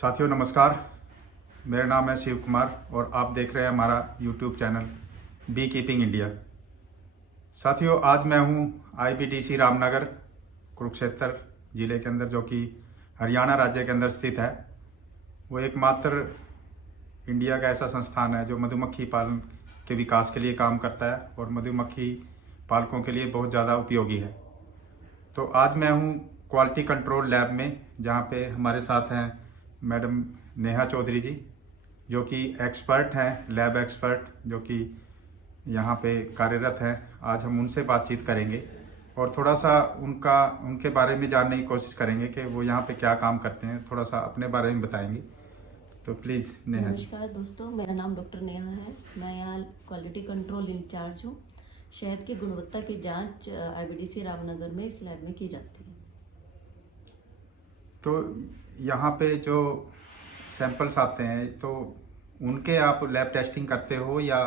साथियों नमस्कार, मेरा नाम है शिव कुमार और आप देख रहे हैं हमारा YouTube channel bee keeping India. साथियों आज मैं हूं IBDC रामनगर कुरुक्षेत्र ज़िले के अंदर, जो कि हरियाणा राज्य के अंदर स्थित है। वो एकमात्र इंडिया का ऐसा संस्थान है जो मधुमक्खी पालन के विकास के लिए काम करता है और मधुमक्खी पालकों के लिए बहुत ज़्यादा उपयोगी है। तो आज मैं हूं क्वालिटी कंट्रोल लैब में, जहां पे हमारे साथ हैं मैडम नेहा चौधरी जी, जो कि एक्सपर्ट हैं, लैब एक्सपर्ट, जो कि यहाँ पे कार्यरत हैं। आज हम उनसे बातचीत करेंगे और थोड़ा सा उनके बारे में जानने की कोशिश करेंगे कि वो यहाँ पे क्या काम करते हैं। थोड़ा सा अपने बारे में बताएंगे। तो प्लीज़ नेहा जी। नमस्कार दोस्तों, मेरा नाम डॉक्टर नेहा है। मैं यहाँ क्वालिटी कंट्रोल इंचार्ज हूँ। शहद की गुणवत्ता की जांच IBDC रामनगर में इस लैब में की जाती है। तो यहाँ पे जो सैंपल्स आते हैं तो उनके आप लैब टेस्टिंग करते हो या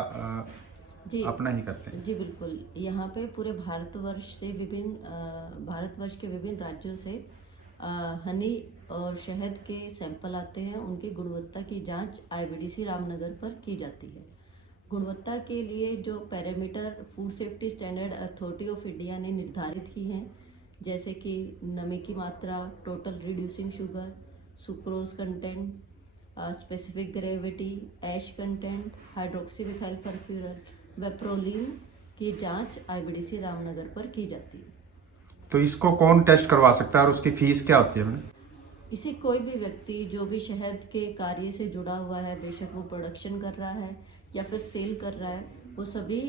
जी अपना ही करते हैं? जी बिल्कुल। यहाँ पे पूरे भारतवर्ष के विभिन्न राज्यों से हनी और शहद के सैंपल आते हैं। उनकी गुणवत्ता की जांच IBDC रामनगर पर की जाती है। गुणवत्ता के लिए जो parameter food safety standard authority of India ने निर्धारित की हैं, जैसे कि नमी की मात्रा, total reducing sugar, sucrose content, specific gravity, ash content, hydroxy methyl furfural, वेप्रोलिन की जांच IBDC रामनगर पर की जाती है। तो इसको कौन टेस्ट करवा सकता है और उसकी फीस क्या होती है मैडम? इसे कोई भी व्यक्ति जो भी शहद के कार्य से जुड़ा हुआ है, बेशक वो प्रोडक्शन कर रहा है या फिर सेल कर रहा है, वो सभी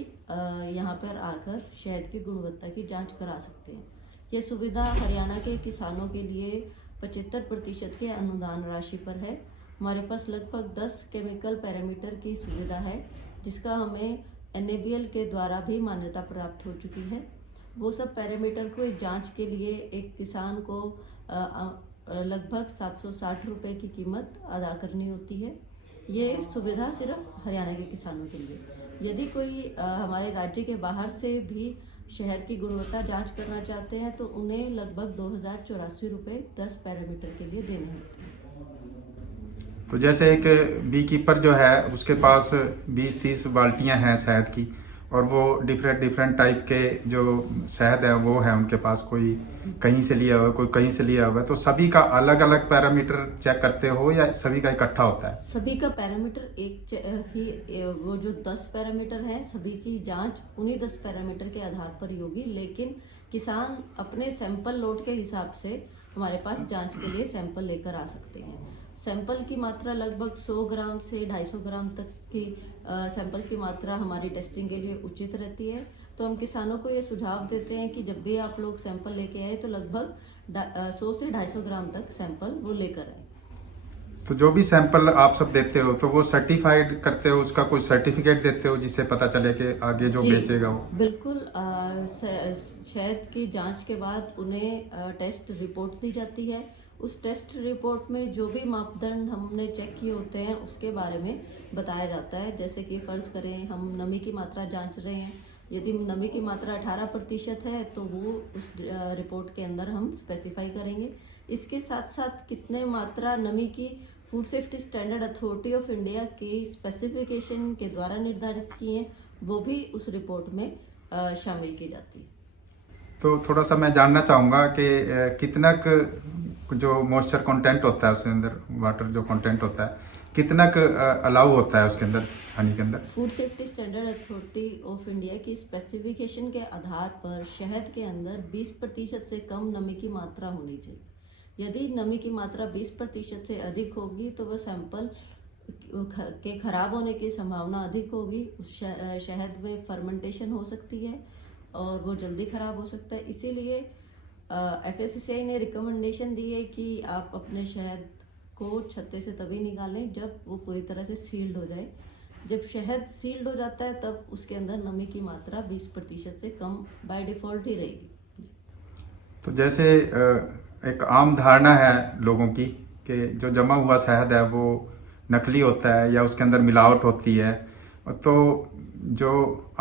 यहाँ पर आकर शहद की गुणवत्ता की जांच करा सकते हैं। यह सुविधा हरियाणा के किसानों के लिए 75% के अनुदान राशि पर है। हमारे पास लगभग 10 केमिकल पैरामीटर की सुविधा है, जिसका हमें NABL के द्वारा भी मान्यता प्राप्त हो चुकी है। वो सब पैरामीटर को जांच के लिए एक किसान को लगभग 760 रुपये की कीमत अदा करनी होती है। ये सुविधा सिर्फ हरियाणा के किसानों के लिए। यदि कोई हमारे राज्य के बाहर से भी शहद की गुणवत्ता जांच करना चाहते हैं तो उन्हें लगभग 2084 रुपये 10 पैरामीटर के लिए देने होते हैं। तो जैसे एक बी कीपर जो है उसके पास 20-30 बाल्टियां हैं शहद की, और वो डिफरेंट टाइप के जो शहद है वो है उनके पास, कोई कहीं से लिया हुआ है, कोई कहीं से लिया हुआ है। तो सभी का अलग अलग पैरामीटर चेक करते हो या सभी का इकट्ठा होता है? सभी का पैरामीटर वो जो 10 पैरामीटर हैं, सभी की जांच उन्हीं 10 पैरामीटर के आधार पर होगी। लेकिन किसान अपने सैंपल लोड के हिसाब से हमारे पास जांच के लिए सैंपल लेकर आ सकते हैं। सैंपल की मात्रा लगभग 100 ग्राम से 250 ग्राम तक की सैंपल की मात्रा हमारी टेस्टिंग के लिए उचित रहती है। तो हम किसानों को ये सुझाव देते हैं कि जब भी आप लोग सैंपल लेके आए तो लगभग 100 से 250 ग्राम तक सैंपल वो लेकर आए। तो जो भी सैंपल आप सब देते हो तो वो सर्टिफाइड करते हो, उसका कोई सर्टिफिकेट देते हो जिससे पता चले कि आगे जो बेचेगा वो? बिल्कुल। शहद की जांच के बाद उन्हें टेस्ट रिपोर्ट दी जाती है। उस टेस्ट रिपोर्ट में जो भी मापदंड हमने चेक किए होते हैं उसके बारे में बताया जाता है। जैसे कि फर्ज करें हम नमी की मात्रा जांच रहे हैं, यदि नमी की मात्रा 18% है तो वो उस रिपोर्ट के अंदर हम स्पेसिफाई करेंगे। इसके साथ साथ कितने मात्रा नमी की food safety standard authority of India के स्पेसिफिकेशन के द्वारा निर्धारित किए हैं, वो भी उस रिपोर्ट में शामिल की जाती है। तो थोड़ा सा मैं जानना चाहूँगा कि कितना जो मॉइस्चर कंटेंट होता है उसके अंदर, वाटर जो कंटेंट होता है, कितना अलाउ होता है उसके अंदर, हनी के अंदर? Food safety standard authority of India की स्पेसिफिकेशन के आधार पर शहद के अंदर 20% से कम नमी की मात्रा होनी चाहिए। यदि नमी की मात्रा 20% से अधिक होगी तो वह सैंपल के खराब होने की संभावना अधिक होगी। उस शहद में फर्मेंटेशन हो सकती है और वो जल्दी खराब हो सकता है। इसीलिए FSSAI ने रिकमेंडेशन दी है कि आप अपने शहद को छत्ते से तभी निकालें जब वो पूरी तरह से सील्ड हो जाए। जब शहद सील्ड हो जाता है तब उसके अंदर नमी की मात्रा 20% से कम बाय डिफॉल्ट ही रहेगी। तो जैसे एक आम धारणा है लोगों की कि जो जमा हुआ शहद है वो नकली होता है या उसके अंदर मिलावट होती है। तो जो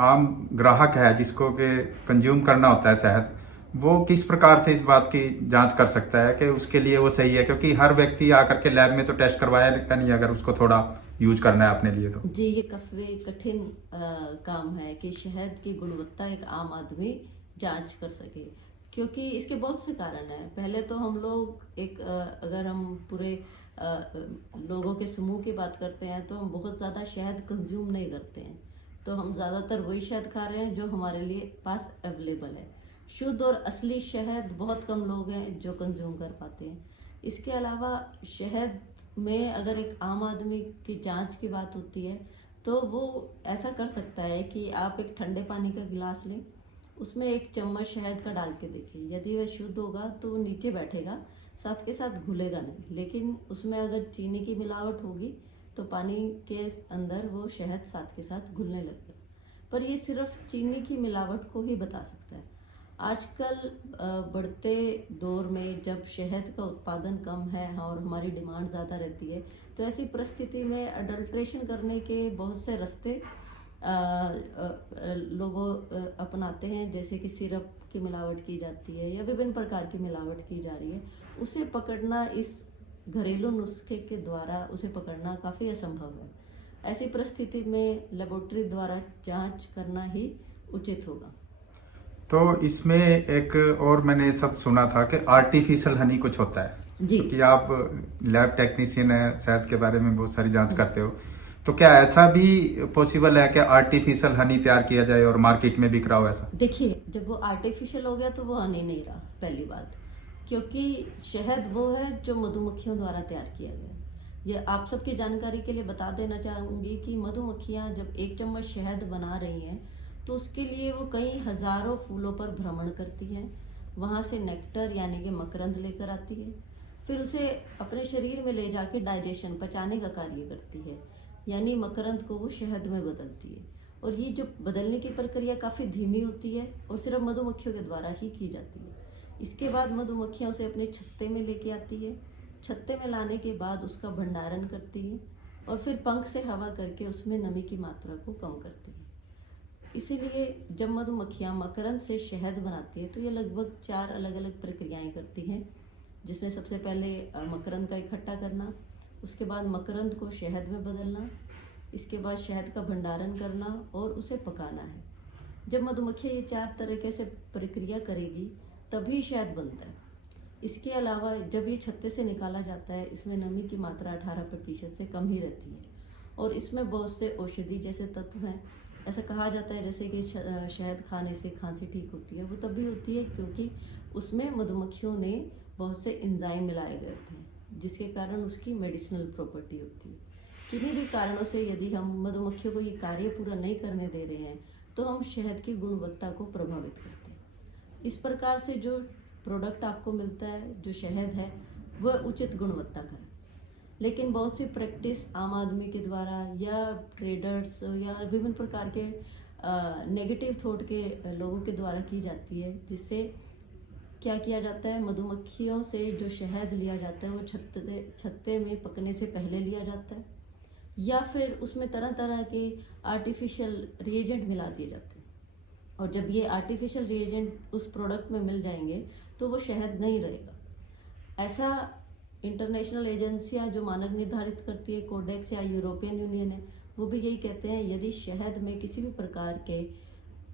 आम ग्राहक है जिसको कि कंज्यूम करना होता है शहद, वो किस प्रकार से इस बात की जांच कर सकता है कि उसके लिए वो सही है? क्योंकि हर व्यक्ति आकर के लैब में तो टेस्ट करवाया नहीं, अगर उसको थोड़ा यूज करना है अपने लिए तो। जी, ये काफी कठिन काम है कि शहद की गुणवत्ता एक आम आदमी जांच कर सके, क्योंकि इसके बहुत से कारण हैं। पहले तो हम लोग अगर हम पूरे लोगों के समूह की बात करते हैं तो हम बहुत ज़्यादा शहद कंज्यूम नहीं करते हैं। तो हम ज़्यादातर वही शहद खा रहे हैं जो हमारे लिए पास अवेलेबल है। शुद्ध और असली शहद बहुत कम लोग हैं जो कंज्यूम कर पाते हैं। इसके अलावा शहद में अगर एक आम आदमी की जांच की बात होती है तो वो ऐसा कर सकता है कि आप एक ठंडे पानी का गिलास लें, उसमें एक चम्मच शहद का डाल के देखें। यदि वह शुद्ध होगा तो वो नीचे बैठेगा, साथ के साथ घुलेगा नहीं। लेकिन उसमें अगर चीनी की मिलावट होगी तो पानी के अंदर वो शहद साथ के साथ घुलने लगेगा। पर ये सिर्फ चीनी की मिलावट को ही बता सकता है। आजकल बढ़ते दौर में जब शहद का उत्पादन कम है और हमारी डिमांड ज़्यादा रहती है, तो ऐसी परिस्थिति में अडल्ट्रेशन करने के बहुत से रास्ते लोगों अपनाते हैं, जैसे कि सिरप की मिलावट की जाती है या विभिन्न प्रकार की मिलावट की जा रही है। उसे पकड़ना, इस घरेलू नुस्खे के द्वारा उसे पकड़ना काफ़ी असंभव है। ऐसी परिस्थिति में लेबोरेटरी द्वारा जांच करना ही उचित होगा। तो इसमें एक और मैंने सब सुना था कि आर्टिफिशियल हनी कुछ होता है जी। क्योंकि आप लैब टेक्नीशियन है, शहद के बारे में बहुत सारी जांच करते हो, तो क्या ऐसा भी पॉसिबल है कि आर्टिफिशियल हनी तैयार किया जाए और मार्केट में बिक रहा हो ऐसा? देखिए, जब वो आर्टिफिशियल हो गया तो वो हनी नहीं रहा, पहली बात। क्योंकि शहद वो है जो मधुमक्खियों द्वारा तैयार किया गया। ये आप सबकी जानकारी के लिए बता देना चाहूंगी कि मधुमक्खियां जब एक चम्मच शहद बना रही हैं तो उसके लिए वो कई हजारों फूलों पर भ्रमण करती हैं, वहां से नेक्टर यानी कि मकरंद लेकर आती है, फिर उसे अपने शरीर में ले जाके डाइजेशन, पचाने का कार्य करती है, यानी मकरंद को वो शहद में बदलती है। और ये जो बदलने की प्रक्रिया काफ़ी धीमी होती है और सिर्फ मधुमक्खियों के द्वारा ही की जाती है। इसके बाद मधुमक्खियां उसे अपने छत्ते में लेके आती है। छत्ते में लाने के बाद उसका भंडारण करती है और फिर पंख से हवा करके उसमें नमी की मात्रा को कम करती है। इसीलिए जब मधुमक्खियां मकरंद से शहद बनाती है तो ये लगभग 4 अलग अलग प्रक्रियाएं करती हैं, जिसमें सबसे पहले मकरंद का इकट्ठा करना, उसके बाद मकरंद को शहद में बदलना, इसके बाद शहद का भंडारण करना और उसे पकाना है। जब मधुमक्खियां ये 4 तरीके से प्रक्रिया करेगी तभी शहद बनता है। इसके अलावा जब ये छत्ते से निकाला जाता है, इसमें नमी की मात्रा 18% से कम ही रहती है और इसमें बहुत से औषधि जैसे तत्व हैं। ऐसा कहा जाता है जैसे कि शहद खाने से खांसी ठीक होती है, वो तभी होती है क्योंकि उसमें मधुमक्खियों ने बहुत से एंजाइम मिलाए गए थे, जिसके कारण उसकी मेडिसिनल प्रॉपर्टी होती है। किन्हीं भी कारणों से यदि हम मधुमक्खियों को ये कार्य पूरा नहीं करने दे रहे हैं तो हम शहद की गुणवत्ता को प्रभावित करते हैं। इस प्रकार से जो प्रोडक्ट आपको मिलता है, जो शहद है, वह उचित गुणवत्ता का है। लेकिन बहुत सी प्रैक्टिस आम आदमी के द्वारा या ट्रेडर्स या विभिन्न प्रकार के नेगेटिव थॉट के लोगों के द्वारा की जाती है, जिससे क्या किया जाता है, मधुमक्खियों से जो शहद लिया जाता है वो छत्ते में पकने से पहले लिया जाता है या फिर उसमें तरह तरह के आर्टिफिशियल रिएजेंट मिला दिए जाते हैं। और जब ये आर्टिफिशियल रिएजेंट उस प्रोडक्ट में मिल जाएंगे तो वो शहद नहीं रहेगा। ऐसा इंटरनेशनल एजेंसियां जो मानक निर्धारित करती है, कोडेक्स या यूरोपियन यूनियन है, वो भी यही कहते हैं यदि शहद में किसी भी प्रकार के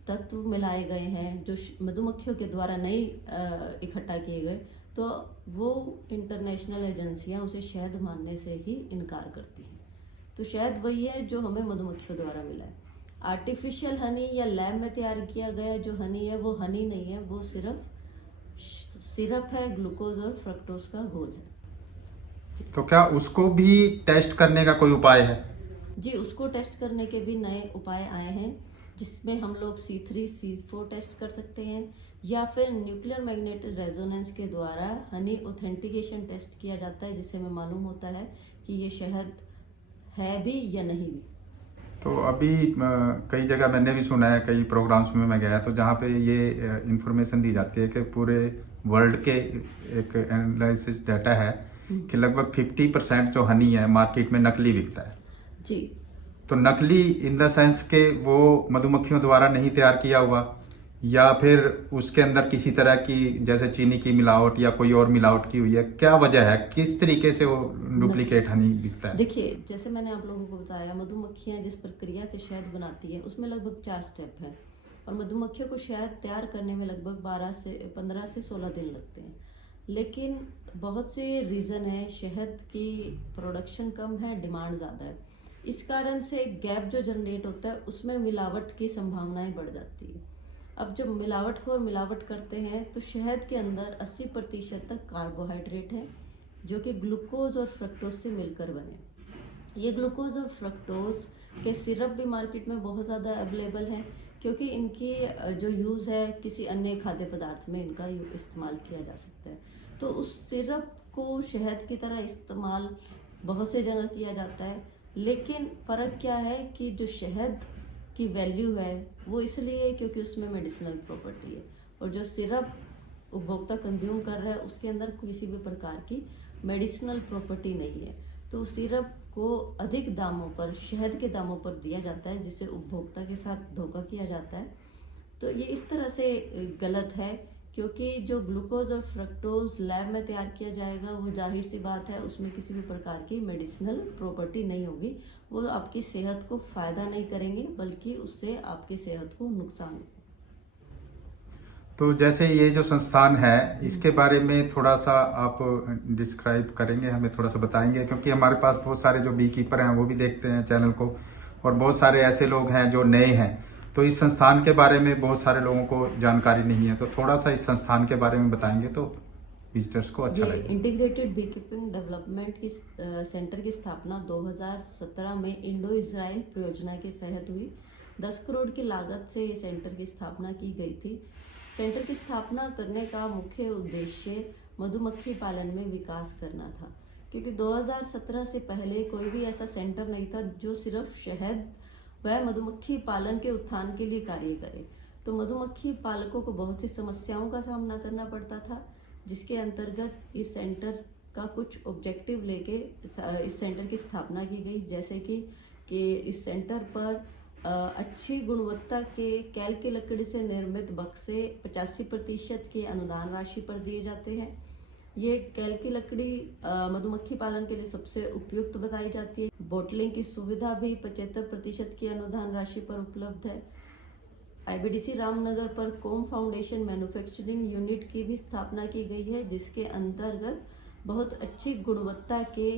तत्व मिलाए गए हैं जो मधुमक्खियों के द्वारा नहीं इकट्ठा किए गए, तो वो इंटरनेशनल एजेंसियां उसे शहद मानने से ही इनकार करती हैं। तो शहद वही है जो हमें मधुमक्खियों द्वारा मिला है। आर्टिफिशियल हनी या लैब में तैयार किया गया जो हनी है वो हनी नहीं है, वो सिर्फ सिरप है, ग्लूकोज और फ्रक्टोज का घोल है। तो क्या उसको भी टेस्ट करने का कोई उपाय है? जी, उसको टेस्ट करने के भी नए उपाय आए हैं, जिसमें हम लोग C3, C4 टेस्ट कर सकते हैं या फिर न्यूक्लियर मैग्नेटिक रेजोनेंस के द्वारा हनी ऑथेंटिकेशन टेस्ट किया जाता है, जिससे हमें मालूम होता है कि ये शहद है भी या नहीं भी। तो अभी कई जगह मैंने भी सुना है, कई प्रोग्राम्स में मैं गया तो जहाँ पे ये इंफॉर्मेशन दी जाती है कि पूरे वर्ल्ड के एक एनालिसिस डाटा है कि लगभग 50% जो हनी है मार्केट में नकली बिकता है। जी। तो नकली इन द सेंस के वो मधुमक्खियों द्वारा नहीं तैयार किया हुआ या फिर उसके अंदर किसी तरह की जैसे चीनी की मिलावट या कोई और मिलावट की हुई है? क्या वजह है, किस तरीके से वो डुप्लीकेट हनी बिकता है? देखिए, जैसे मैंने आप लोगों को बताया, मधुमक्खियां जिस प्रक्रिया से शहद बनाती है उसमें लगभग 4 स्टेप है और मधुमक्खियों को शहद तैयार करने में लगभग 15 से 16 दिन लगते हैं। लेकिन बहुत से रीज़न है, शहद की प्रोडक्शन कम है, डिमांड ज़्यादा है। इस कारण से गैप जो जनरेट होता है उसमें मिलावट की संभावनाएं बढ़ जाती है। अब जब मिलावटखोर मिलावट करते हैं तो शहद के अंदर 80% तक कार्बोहाइड्रेट है जो कि ग्लूकोज और फ्रक्टोज से मिलकर बने। ये ग्लूकोज और फ्रक्टोज के सिरप भी मार्केट में बहुत ज़्यादा अवेलेबल हैं क्योंकि इनकी जो यूज़ है किसी अन्य खाद्य पदार्थ में इनका इस्तेमाल किया जा सकता है। तो उस सिरप को शहद की तरह इस्तेमाल बहुत से जगह किया जाता है, लेकिन फ़र्क क्या है कि जो शहद की वैल्यू है वो इसलिए क्योंकि उसमें मेडिसिनल प्रॉपर्टी है और जो सिरप उपभोक्ता कंज्यूम कर रहा है उसके अंदर किसी भी प्रकार की मेडिसिनल प्रॉपर्टी नहीं है। तो सिरप को अधिक दामों पर, शहद के दामों पर दिया जाता है जिससे उपभोक्ता के साथ धोखा किया जाता है। तो ये इस तरह से गलत है क्योंकि जो ग्लूकोज और फ्रक्टोज लैब में तैयार किया जाएगा वो जाहिर सी बात है उसमें किसी भी प्रकार की मेडिसिनल प्रॉपर्टी नहीं होगी। वो आपकी सेहत को फायदा नहीं करेंगे बल्कि उससे आपकी सेहत को नुकसान होगा। तो जैसे ये जो संस्थान है इसके बारे में थोड़ा सा आप डिस्क्राइब करेंगे, हमें थोड़ा सा बताएंगे, क्योंकि हमारे पास बहुत सारे जो बी कीपर हैं वो भी देखते हैं चैनल को और बहुत सारे ऐसे लोग हैं जो नए हैं, तो इस संस्थान के बारे में बहुत सारे लोगों को जानकारी नहीं है। तो थोड़ा सा इस संस्थान के बारे में बताएंगे तो विजिटर्स को अच्छा लगेगा। इंटीग्रेटेड बी कीपिंग डेवलपमेंट की सेंटर की स्थापना 2017 में इंडो इजराइल परियोजना के तहत हुई। 10 करोड़ की लागत से ये सेंटर की स्थापना की गई थी। सेंटर की स्थापना करने का मुख्य उद्देश्य मधुमक्खी पालन में विकास करना था क्योंकि 2017 से पहले कोई भी ऐसा सेंटर नहीं था जो सिर्फ शहद व मधुमक्खी पालन के उत्थान के लिए कार्य करे। तो मधुमक्खी पालकों को बहुत सी समस्याओं का सामना करना पड़ता था, जिसके अंतर्गत इस सेंटर का कुछ ऑब्जेक्टिव लेके इस सेंटर की स्थापना की गई, जैसे कि इस सेंटर पर अच्छी गुणवत्ता के कैल की लकड़ी से निर्मित बक्से 85% की अनुदान राशि पर दिए जाते हैं। ये कैल की लकड़ी मधुमक्खी पालन के लिए सबसे उपयुक्त बताई जाती है। बोटलिंग की सुविधा भी 75% की अनुदान राशि पर उपलब्ध है। आईबीडीसी रामनगर पर कोम फाउंडेशन मैन्युफैक्चरिंग यूनिट की भी स्थापना की गई है, जिसके अंतर्गत बहुत अच्छी गुणवत्ता के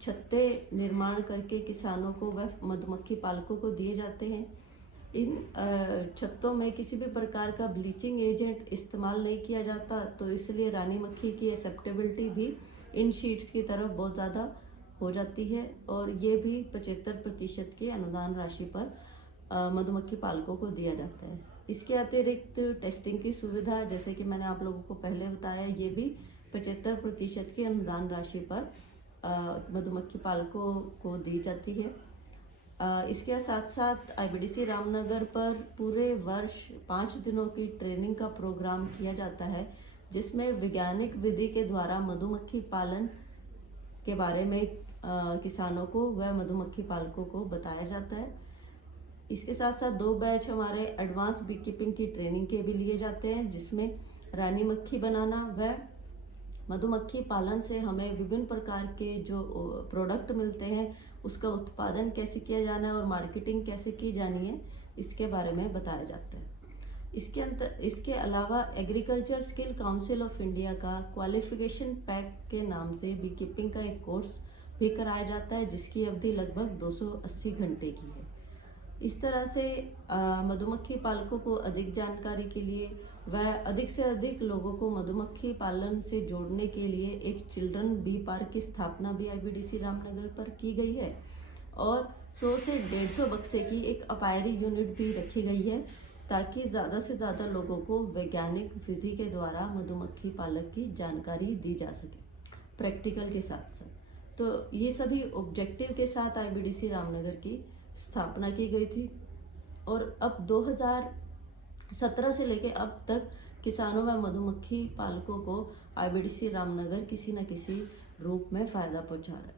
छत्ते निर्माण करके किसानों को व मधुमक्खी पालकों को दिए जाते हैं। इन छत्तों में किसी भी प्रकार का ब्लीचिंग एजेंट इस्तेमाल नहीं किया जाता, तो इसलिए रानी मक्खी की एक्सेप्टेबिलिटी भी इन शीट्स की तरफ बहुत ज़्यादा हो जाती है और ये भी 75% की अनुदान राशि पर मधुमक्खी पालकों को दिया जाता है। इसके अतिरिक्त टेस्टिंग की सुविधा, जैसे कि मैंने आप लोगों को पहले बताया, ये भी 75% की अनुदान राशि पर मधुमक्खी पालकों को दी जाती है। इसके साथ साथ आईबीडीसी रामनगर पर पूरे वर्ष 5 दिनों की ट्रेनिंग का प्रोग्राम किया जाता है, जिसमें वैज्ञानिक विधि के द्वारा मधुमक्खी पालन के बारे में किसानों को व मधुमक्खी पालकों को बताया जाता है। इसके साथ साथ 2 बैच हमारे एडवांस बी कीपिंग की ट्रेनिंग के भी लिए जाते हैं, जिसमें रानी मक्खी बनाना व मधुमक्खी पालन से हमें विभिन्न प्रकार के जो प्रोडक्ट मिलते हैं उसका उत्पादन कैसे किया जाना है और मार्केटिंग कैसे की जानी है, इसके बारे में बताया जाता है। इसके अलावा agriculture skill council of India का क्वालिफिकेशन पैक के नाम से बी कीपिंग का एक कोर्स भी कराया जाता है, जिसकी अवधि लगभग 280 घंटे की है। इस तरह से मधुमक्खी पालकों को अधिक जानकारी के लिए व अधिक से अधिक लोगों को मधुमक्खी पालन से जोड़ने के लिए एक चिल्ड्रन बी पार्क की स्थापना भी आईबीडीसी रामनगर पर की गई है और 100 से 150 बक्से की एक अपायरी यूनिट भी रखी गई है, ताकि ज़्यादा से ज़्यादा लोगों को वैज्ञानिक विधि के द्वारा मधुमक्खी पालक की जानकारी दी जा सके प्रैक्टिकल के साथ साथ। तो ये सभी ऑब्जेक्टिव के साथ आईबीडीसी रामनगर की स्थापना की गई थी और अब 2017 से लेकर अब तक किसानों व मधुमक्खी पालकों को आईबीडीसी रामनगर किसी न किसी रूप में फ़ायदा पहुंचा रहा है।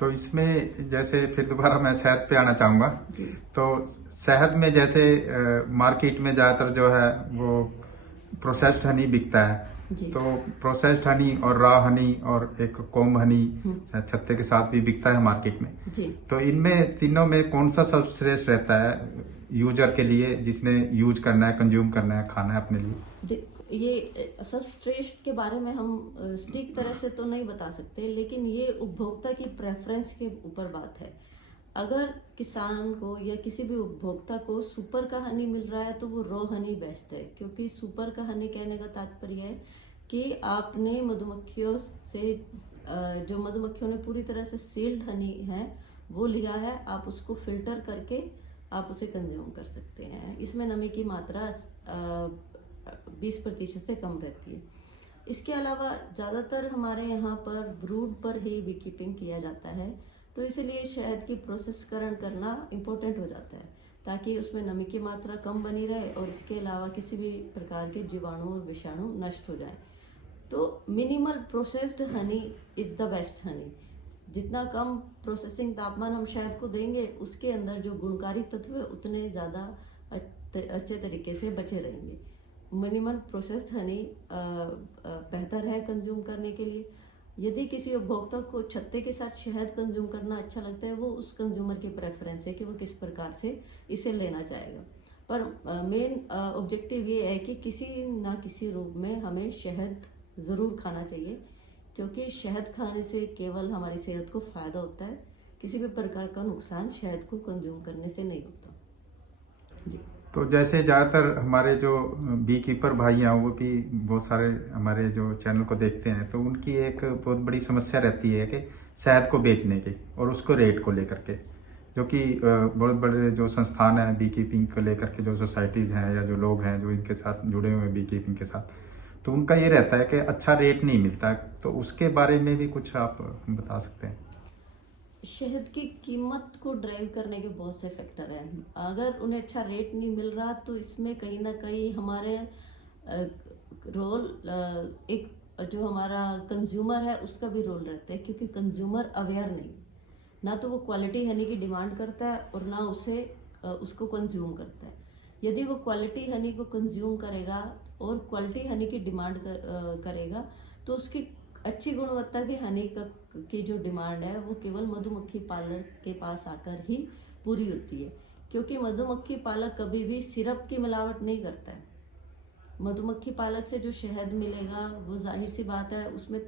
तो इसमें जैसे फिर दोबारा मैं शहद पे आना चाहूँगा। जी तो शहद में जैसे मार्केट में ज़्यादातर जो है वो प्रोसेस्ड हनी बिकता है। जी तो प्रोसेस्ड हनी और रॉ हनी और एक कोम्ब हनी हम्म, छत्ते के साथ भी बिकता है मार्केट में। जी तो इनमें तीनों में कौन सा सर्वश्रेष्ठ रहता है यूजर के लिए, जिसने यूज करना है, कंज्यूम करना है, खाना है अपने लिए? ये सब श्रेष्ठ के बारे में हम स्टिक तरह से तो नहीं बता सकते, लेकिन ये उपभोक्ता की प्रेफरेंस के ऊपर बात है। अगर किसान को या किसी भी उपभोक्ता को सुपर का हनी मिल रहा है तो वो रॉ हनी बेस्ट है, क्योंकि सुपर का हनी कहने का तात्पर्य है कि आपने मधुमक्खियों से जो मधुमक्खियों ने पूरी तरह से सील्ड हनी है वो लिया है, आप उसको फिल्टर करके आप उसे कंज्यूम कर सकते हैं। इसमें नमी की मात्रा 20% से कम रहती है। इसके अलावा ज़्यादातर हमारे यहाँ पर ब्रूड पर ही बी कीपिंग किया जाता है, तो इसलिए शहद की प्रोसेसकरण करना इम्पोर्टेंट हो जाता है ताकि उसमें नमी की मात्रा कम बनी रहे और इसके अलावा किसी भी प्रकार के जीवाणु और विषाणु नष्ट हो जाए। तो minimal processed Honey is the best Honey. जितना कम प्रोसेसिंग तापमान हम शहद को देंगे, उसके अंदर जो गुणकारी तत्व है उतने ज़्यादा अच्छे तरीके से बचे रहेंगे। मिनिमल प्रोसेस्ड हनी बेहतर है कंज्यूम करने के लिए। यदि किसी उपभोक्ता को छत्ते के साथ शहद कंज्यूम करना अच्छा लगता है, वो उस कंज्यूमर की प्रेफरेंस है कि वो किस प्रकार से इसे लेना चाहेगा। पर मेन ऑब्जेक्टिव ये है कि किसी ना किसी रूप में हमें शहद ज़रूर खाना चाहिए, क्योंकि शहद खाने से केवल हमारी सेहत को फ़ायदा होता है, किसी भी प्रकार का नुकसान शहद को कंज्यूम करने से नहीं होता। जी तो जैसे ज़्यादातर हमारे जो बी कीपर भाई हैं वो भी बहुत सारे हमारे जो चैनल को देखते हैं, तो उनकी एक बहुत बड़ी समस्या रहती है कि शहद को बेचने की और उसको रेट को लेकर के, जो कि बहुत बड़े जो संस्थान हैं बी कीपिंग को लेकर के, जो सोसाइटीज़ हैं या जो लोग हैं जो इनके साथ जुड़े हुए हैं बी कीपिंग के साथ, तो उनका ये रहता है कि अच्छा रेट नहीं मिलता। तो उसके बारे में भी कुछ आप बता सकते हैं? शहद की कीमत को ड्राइव करने के बहुत से फैक्टर हैं। अगर उन्हें अच्छा रेट नहीं मिल रहा तो इसमें कहीं ना कहीं हमारे रोल एक जो हमारा कंज्यूमर है उसका भी रोल रहता है, क्योंकि कंज्यूमर अवेयर नहीं, ना तो वो क्वालिटी हनी की डिमांड करता है और ना उसे उसको कंज्यूम करता है। यदि वो क्वालिटी हनी को कंज्यूम करेगा और क्वालिटी हनी की डिमांड करेगा तो उसकी अच्छी गुणवत्ता की हनी की जो डिमांड है वो केवल मधुमक्खी पालक के पास आकर ही पूरी होती है, क्योंकि मधुमक्खी पालक कभी भी सिरप की मिलावट नहीं करता है। मधुमक्खी पालक से जो शहद मिलेगा वो जाहिर सी बात है उसमें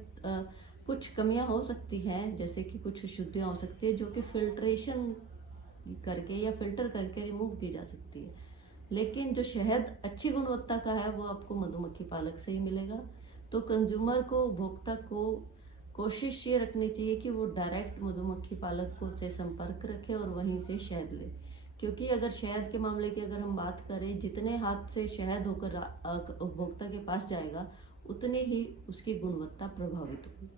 कुछ कमियां हो सकती हैं, जैसे कि कुछ अशुद्धियां हो सकती है जो कि फिल्ट्रेशन करके या फिल्टर करके रिमूव की जा सकती है। लेकिन जो शहद अच्छी गुणवत्ता का है वो आपको मधुमक्खी पालक से ही मिलेगा। तो कंज्यूमर को, उपभोक्ता को कोशिश ये रखनी चाहिए कि वो डायरेक्ट मधुमक्खी पालक को से संपर्क रखे और वहीं से शहद ले, क्योंकि अगर शहद के मामले की अगर हम बात करें, जितने हाथ से शहद होकर उपभोक्ता के पास जाएगा उतनी ही उसकी गुणवत्ता प्रभावित होगी।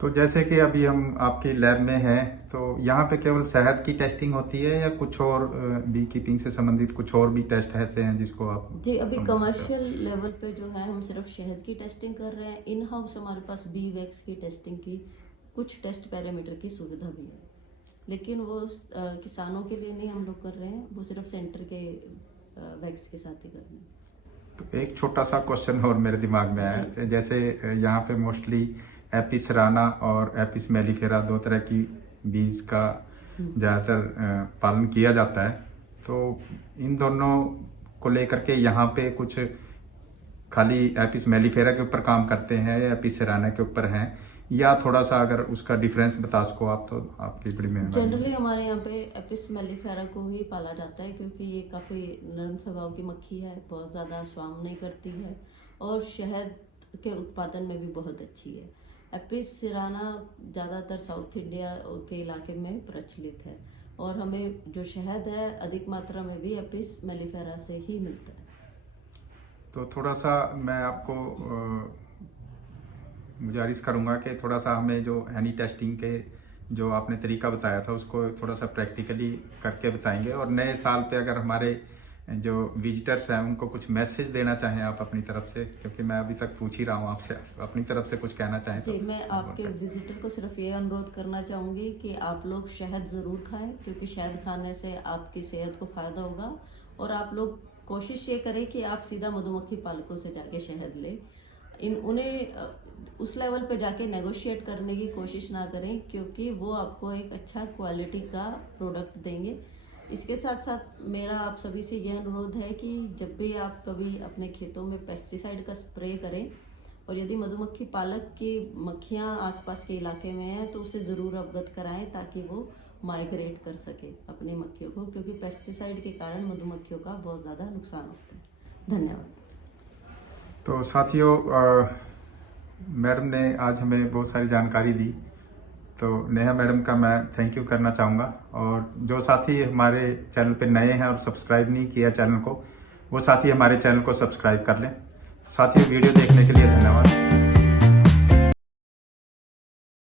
तो जैसे कि अभी हम आपकी लैब में हैं, तो यहाँ पे केवल शहद की टेस्टिंग होती है या कुछ और बी कीपिंग से संबंधित कुछ और भी टेस्ट ऐसे हैं जिसको आप? जी, अभी कमर्शियल लेवल पे जो है हम सिर्फ शहद की टेस्टिंग कर रहे हैं। इन हाउस हमारे पास बी वैक्स की टेस्टिंग की कुछ टेस्ट पैरामीटर की सुविधा भी है, लेकिन वो किसानों के लिए नहीं हम लोग कर रहे हैं, वो सिर्फ सेंटर के वैक्स के साथ ही कर रहे हैं। तो एक छोटा सा क्वेश्चन और मेरे दिमाग में आया, तो जैसे यहाँ पे मोस्टली एपिस सेराना और एपिस मेलिफेरा दो तरह की बीज का ज़्यादातर पालन किया जाता है, तो इन दोनों को लेकर के यहाँ पे कुछ खाली एपिस मेलिफेरा के ऊपर काम करते हैं या एपिस सेराना के ऊपर हैं, या थोड़ा सा अगर उसका डिफरेंस बता सको आप तो आपकी बड़ी मेहरबानी। जनरली हमारे यहाँ पे एपिस मेलिफेरा को ही पाला जाता है, क्योंकि ये काफ़ी नरम स्वभाव की मक्खी है, बहुत ज़्यादा स्वाम नहीं करती है और शहद के उत्पादन में भी बहुत अच्छी है। एपिस सिराना ज़्यादातर साउथ इंडिया के इलाके में प्रचलित है और हमें जो शहद है अधिक मात्रा में भी एपिस मेलिफेरा से ही मिलता है। तो थोड़ा सा मैं आपको गुजारिश करूंगा कि थोड़ा सा हमें जो हनी टेस्टिंग के जो आपने तरीका बताया था उसको थोड़ा सा प्रैक्टिकली करके बताएंगे, और नए साल पे अगर हमारे जो विजिटर्स हैं उनको कुछ मैसेज देना चाहें आप अपनी तरफ से, क्योंकि मैं अभी तक पूछ ही रहा हूँ आपसे, अपनी तरफ से कुछ कहना चाहें तो जी, मैं आपके विजिटर को सिर्फ ये अनुरोध करना चाहूँगी कि आप लोग शहद ज़रूर खाएं, क्योंकि शहद खाने से आपकी सेहत को फ़ायदा होगा। और आप लोग कोशिश ये करें कि आप सीधा मधुमक्खी पालकों से जाके शहद लें। उन्हें उस लेवल पे जाके नेगोशिएट करने की कोशिश ना करें, क्योंकि वो आपको एक अच्छा क्वालिटी का प्रोडक्ट देंगे। इसके साथ साथ मेरा आप सभी से यह अनुरोध है कि जब भी आप कभी अपने खेतों में पेस्टिसाइड का स्प्रे करें, और यदि मधुमक्खी पालक की मक्खियाँ आसपास के इलाके में हैं तो उसे ज़रूर अवगत कराएं, ताकि वो माइग्रेट कर सके अपनी मक्खियों को, क्योंकि पेस्टिसाइड के कारण मधुमक्खियों का बहुत ज़्यादा नुकसान होता है। धन्यवाद। तो साथियों, मैडम ने आज हमें बहुत सारी जानकारी दी, तो नेहा मैडम का मैं थैंक यू करना चाहूँगा। और जो साथी हमारे चैनल पे नए हैं और सब्सक्राइब नहीं किया चैनल को, वो साथी हमारे चैनल को सब्सक्राइब कर लें। साथियों, वीडियो देखने के लिए धन्यवाद।